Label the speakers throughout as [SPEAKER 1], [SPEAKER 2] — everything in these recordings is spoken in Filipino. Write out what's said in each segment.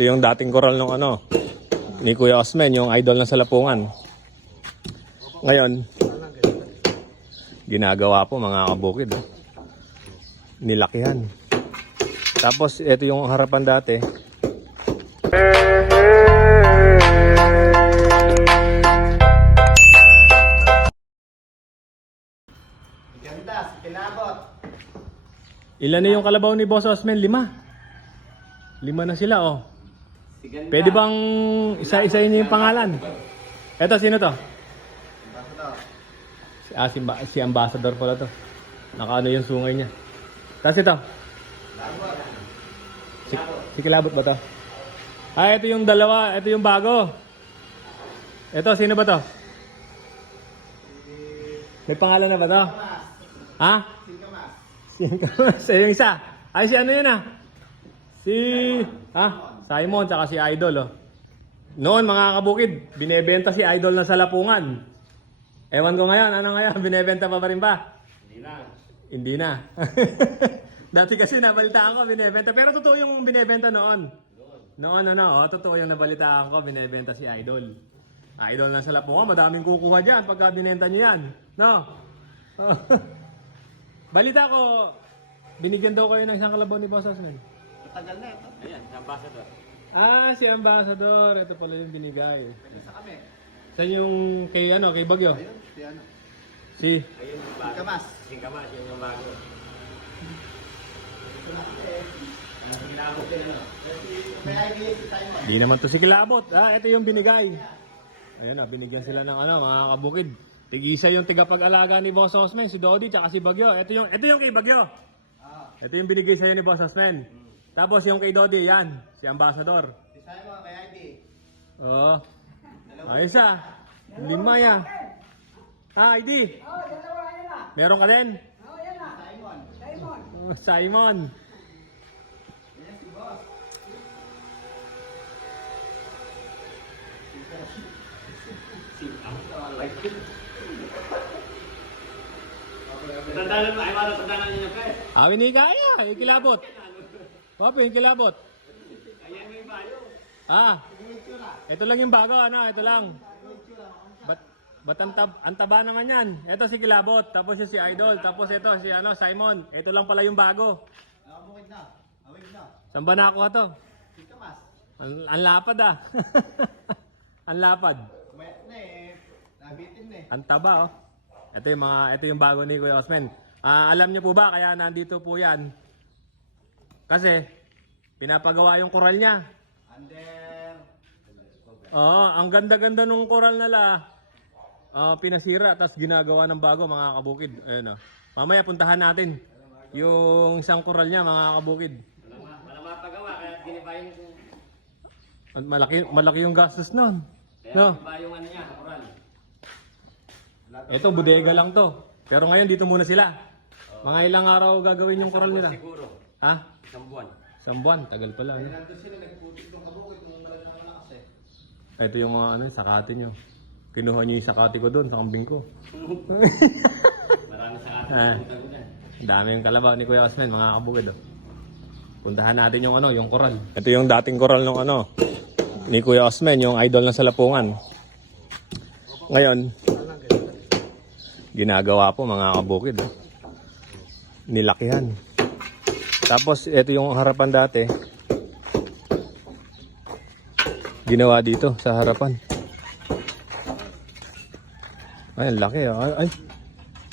[SPEAKER 1] Ito yung dating koral ng ano, ni Kuya Osmen, yung idol ng salapungan. Ngayon, ginagawa po mga kabukid. oh. Nilakihan. Tapos, ito yung harapan dati.
[SPEAKER 2] Ganda, pinabot.
[SPEAKER 1] Ilan na yung kalabaw ni Boss Osmen? Lima. Lima na sila, oh. Pwede bang isa-isayin niyo yung pangalan? Eto, sino to? Si, ah, si, si Ambassador pala to. Nakaano yung sungay niya. Tapos ito. Si, si Kilabot ba to? Ah, ito yung dalawa. Ito yung bago. Ito, sino ba to? May pangalan na ba to? Ha?
[SPEAKER 2] Singkamas.
[SPEAKER 1] Si Sa yung isa. Ay, si ano yun ah? Si... Ha? Simon, tsaka si Idol oh. Noon mga kabukid, binebenta si Idol na salapungan. Ewan ko ngayon, ano ngayon? Binebenta pa ba rin ba?
[SPEAKER 2] Hindi na.
[SPEAKER 1] Hindi na. Dati kasi nabalitaan ko, binebenta. Pero totoo yung binebenta noon. Noon, ano, oh, totoo yung nabalitaan ko, binebenta si Idol. Idol na sa Lapungan, madaming kukuha dyan pagka binenta niyo yan. No? Balita ko, binigyan daw kayo ng isang kalabaw ni Boss Osman.
[SPEAKER 2] Matagal na ito. Ayan, ambassador.
[SPEAKER 1] Ah, si Ambassador. Ito pala yung binigay.
[SPEAKER 2] Pwede sa kami.
[SPEAKER 1] Saan yung kay ano, kay Bagyo?
[SPEAKER 2] Ayun, si ano.
[SPEAKER 1] Si
[SPEAKER 2] Ayun yung bago. Singkamas.
[SPEAKER 3] Singkamas, yun yung bago.
[SPEAKER 2] May idea si Simon.
[SPEAKER 1] Di naman to si Kilabot. Ah, ito yung binigay. Ayan na, binigyan sila ng ano, mga kabukid. Tigisa yung tigapag-alaga ni Boss Osman, si Dodi, tsaka si Bagyo. Ito yung, ito yung kay Bagyo.
[SPEAKER 2] Ah,
[SPEAKER 1] Ito yung binigay sa'yo ni Boss Osman. Tapos yung kay Dodi, yan, si Ambassador.
[SPEAKER 2] si Simon, may idea.
[SPEAKER 1] Oo. Ayos ah. Lima ya. Ah, ID. Meron ka din?
[SPEAKER 2] Simon.
[SPEAKER 1] Oh, Simon.
[SPEAKER 2] Yan si boss.
[SPEAKER 3] Tandanan mo, ay mga tandanan niyo na kaya.
[SPEAKER 1] Awi ni kaya, yung kilabot. Papi, yung kilabot.
[SPEAKER 3] Ayan mo yung bayo.
[SPEAKER 1] Ah, ito lang yung bago, ano, ito lang. Bat, bat ang, tab, ang taba naman yan. Ito si Kilabot, tapos si Idol, tapos ito si ano, Simon. Ito lang pala yung bago.
[SPEAKER 2] Nakabukid na. Awig na.
[SPEAKER 1] Saan ba nakuha to?
[SPEAKER 2] Singkamas.
[SPEAKER 1] Ang, ang lapad ah. ang lapad.
[SPEAKER 2] Wet na eh. Nabitin na eh.
[SPEAKER 1] Ang taba oh. Ito yung mga ito yung bago ni Kuya Osman. Ah, alam niyo po ba kaya nandito po 'yan? Kasi pinapagawa yung koral niya.
[SPEAKER 2] Under.
[SPEAKER 1] Oo, ang ganda-ganda nung koral nila. Ah, pinasira tapos ginagawa ng bago mga kabukid. Ayun oh. Mamaya puntahan natin yung isang koral niya mga kabukid.
[SPEAKER 3] Wala mapagawa, kaya giniba yung...
[SPEAKER 1] At Malaki malaki yung gastos noon.
[SPEAKER 3] Kaya
[SPEAKER 1] No.
[SPEAKER 3] yung ano niya, koral.
[SPEAKER 1] Ito bodega lang to. Pero ngayon dito muna sila. Mga ilang araw gagawin yung koral nila.
[SPEAKER 3] Siguro,
[SPEAKER 1] Ha?
[SPEAKER 3] isang buwan.
[SPEAKER 1] Isang buwan, tagal pala. Ano?
[SPEAKER 2] Nandun sila nagputik ng kabukid nung talagang malakas eh.
[SPEAKER 1] Ito yung mga ano, sakate nyo. Kinuha nyo yung sakate ko doon sa kambing ko.
[SPEAKER 3] Marami sa
[SPEAKER 1] Ah. dami yung kalabaw ni Kuya Osman, mga kabukid. Oh. Puntahan natin yung ano, yung koral. Ito yung dating koral ng ano, ni Kuya Osman, yung idol ng salapungan. Ngayon, ginagawa po mga kabukid. Oh. Nilakihan. Tapos, ito yung harapan dati. Ginawa dito sa harapan. Ay, ang laki. ah. Ay, ay.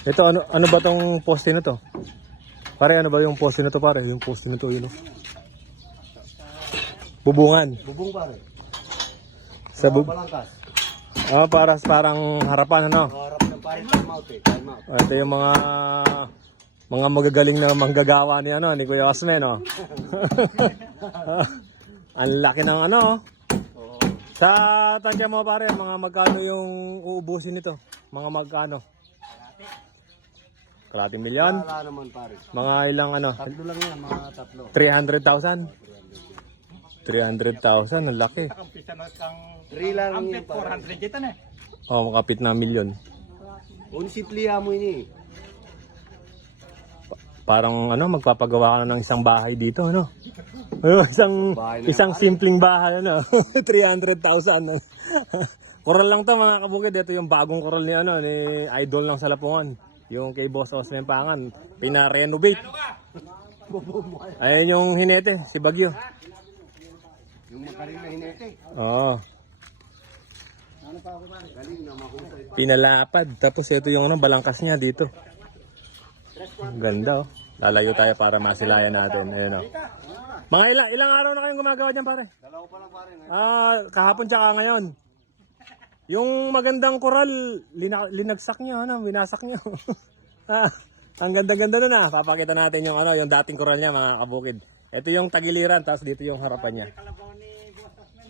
[SPEAKER 1] Ito, ano, ano ba tong poste na to? Pare, ano ba yung poste na to, pare? Yung poste na to, yun. oh. Bubungan.
[SPEAKER 2] Bubong pare.
[SPEAKER 1] Sa bub...
[SPEAKER 2] Balangkas.
[SPEAKER 1] Ah, para, parang harapan, ano?
[SPEAKER 2] Harap ng pare time out eh. Time out.
[SPEAKER 1] Ito yung mga mga magagaling na manggagawa ni ano ni Kuya Osmen oh. Ang laki ng ano. oh. Sa tansya mo pare, mga magkano yung uubusin nito? Mga magkano? Kalating milyon?
[SPEAKER 2] Wala naman pare.
[SPEAKER 1] Mga ilang ano?
[SPEAKER 2] Tatlo lang yan, mga tatlo.
[SPEAKER 1] 300,000? 300,000, ang laki.
[SPEAKER 2] Three lang yan pare.
[SPEAKER 1] Oh, makapit na milyon.
[SPEAKER 2] Unsipli mo ini.
[SPEAKER 1] Parang ano, magpapagawa ka na ng isang bahay dito, ano? Ano, isang
[SPEAKER 2] Bahay
[SPEAKER 1] isang simpleng bahay ano, 300,000. Koral lang 'to mga kabukid. Ito yung bagong koral ni ano ni Idol ng Salapungan. Yung kay Boss Osman Pangan, pina-renovate. Ayun yung hinete, si Bagyo.
[SPEAKER 2] Yung makaling na hinete.
[SPEAKER 1] Oo.
[SPEAKER 2] Ano.
[SPEAKER 1] Pinalapad. Tapos ito yung ano, balangkas niya dito. Ang Ganda oh. Lalayo tayo para masilayan natin. Ayun oh. Mga ilang, ilang araw na kayong gumagawa dyan pare?
[SPEAKER 2] Dalawa pa lang pare.
[SPEAKER 1] Ah, kahapon tsaka ngayon. Yung magandang koral, lina, linagsak niyo, ano, winasak niyo. ah, ang ganda-ganda nun ah. Papakita natin yung ano, yung dating koral niya mga kabukid. Ito yung tagiliran, tapos dito yung harapan niya.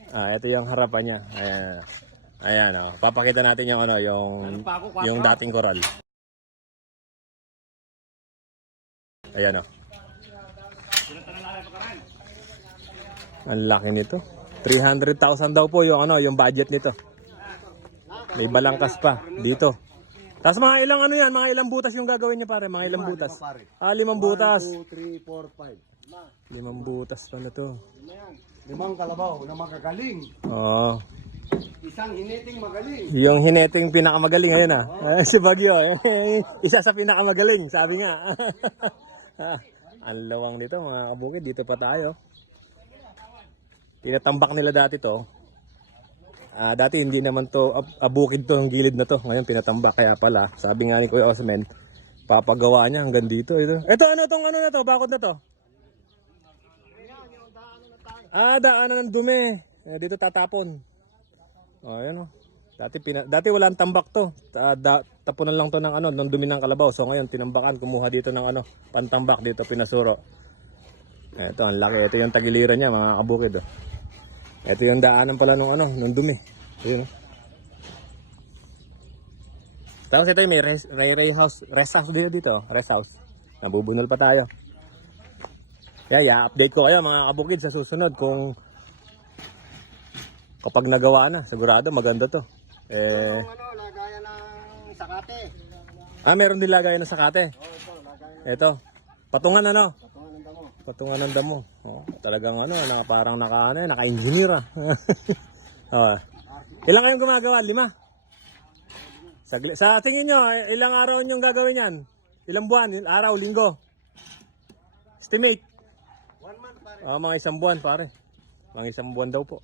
[SPEAKER 1] Ah, ito yung harapan niya. Ayan. Ayan oh. Papakita natin yung ano, yung yung dating koral. Ayan oh. Ang laki nito. 300,000 daw po yung ano, yung budget nito. May balangkas pa dito. Tapos mga ilang ano yan, mga ilang butas yung gagawin niya pare, mga ilang butas. Ah, limang butas.
[SPEAKER 2] 2, 3, 4, 5.
[SPEAKER 1] Limang butas pa na to.
[SPEAKER 2] Limang kalabaw na magagaling.
[SPEAKER 1] Oo.
[SPEAKER 2] Isang hineting magaling.
[SPEAKER 1] Yung hineting pinakamagaling ah. Ah, si Bagyo. Isa sa pinakamagaling, sabi nga. Ah, Ang lawang nito mga kabukid, dito pa tayo. Tinatambak nila dati to. Ah, dati hindi naman to ab- abukid to ng gilid na to. Ngayon pinatambak kaya pala. Sabi nga ni Kuya Osman, papagawa niya hanggang dito ito. Ito ano tong ano na to? Bakod na to? Ah, daanan ng dumi. Eh, dito tatapon. Oh, ayan oh. Dati pina, dati walang tambak to. Ta, da, tapunan lang to ng ano, ng dumi ng kalabaw. So ngayon tinambakan, kumuha dito ng ano, pantambak dito pinasuro. Ito, ang laki. Ito yung tagiliran niya, mga kabukid. Oh. Ito yung daanan pala ng ano, ng dumi. Ayun. oh. Tapos ito yung may ray, ray house, rest house dito dito, rest house. Nabubunol pa tayo. Kaya, yeah, update ko kayo mga kabukid sa susunod kung kapag nagawa na, sigurado maganda to. Eh,
[SPEAKER 2] ano, lagaya ng sakate.
[SPEAKER 1] ah, meron din lagay na sakate.
[SPEAKER 2] Oo, ito, lagaya
[SPEAKER 1] Ito, patungan ano?
[SPEAKER 2] patungan ng damo.
[SPEAKER 1] Patungan ng damo. Oh, talagang ano, na, parang naka, ano, naka-engineer ah. oh. Ilang kayong gumagawa? Lima? Sa, sa tingin nyo, eh, ilang araw nyo gagawin yan? Ilang buwan? Il- Araw, linggo? Estimate?
[SPEAKER 2] One month pare.
[SPEAKER 1] Ah, mga isang buwan pare. Mga isang buwan daw po.